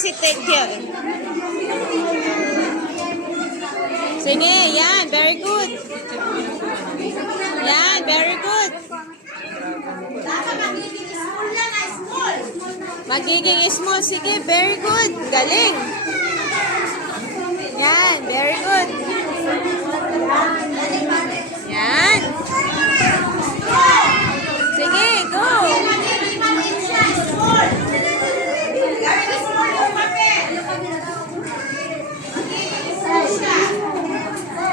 si teacher. Sige, yan. Very good. Yan, very good. Magiging small. Sige, very good. Galing. Yan, very good. Yan. Sige, go.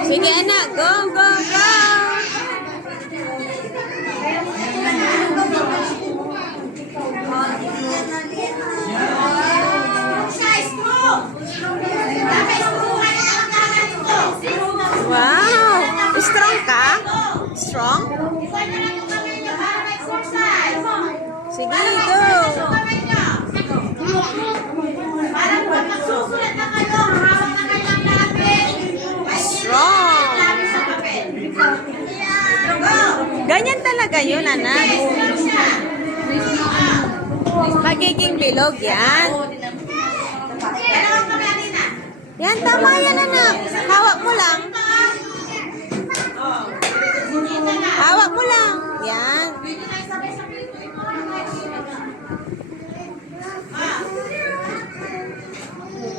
Sige, anak. Go, go, go. Wow. Strong ka? Strong? Sige, go. Strong. Ganyan talaga yun, anak. Magiging bilog yan. Yan, tama yan, anak. Hawak mo lang. Hawak mo lang. Yan.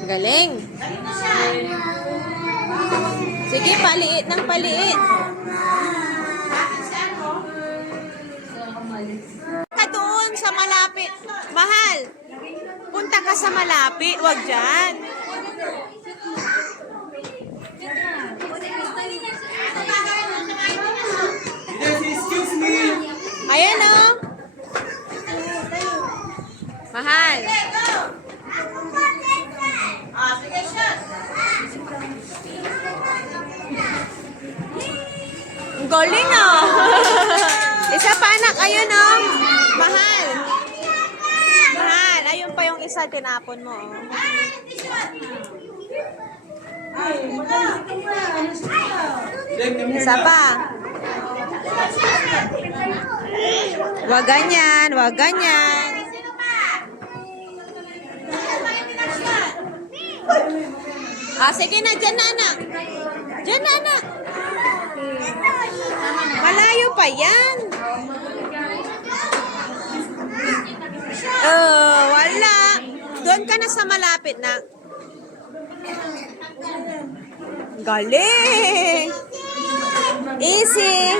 Galing. Sige, paliit ng paliit. Ka doon sa malapit. Mahal. Punta ka sa malapit. Huwag dyan. Excuse me. Ayan o. Mahal. Ang galing o. Isa pa anak. Ayun o. Mahal. Mahal. Ayun pa yung isa. Tinapon mo o. Isa pa. Wag ganyan. Wag ganyan. Sige na. Dyan na, anak. Dyan na, anak. Malayo pa yan. Wala. Doon ka na sa malapit na. Galing. Easy.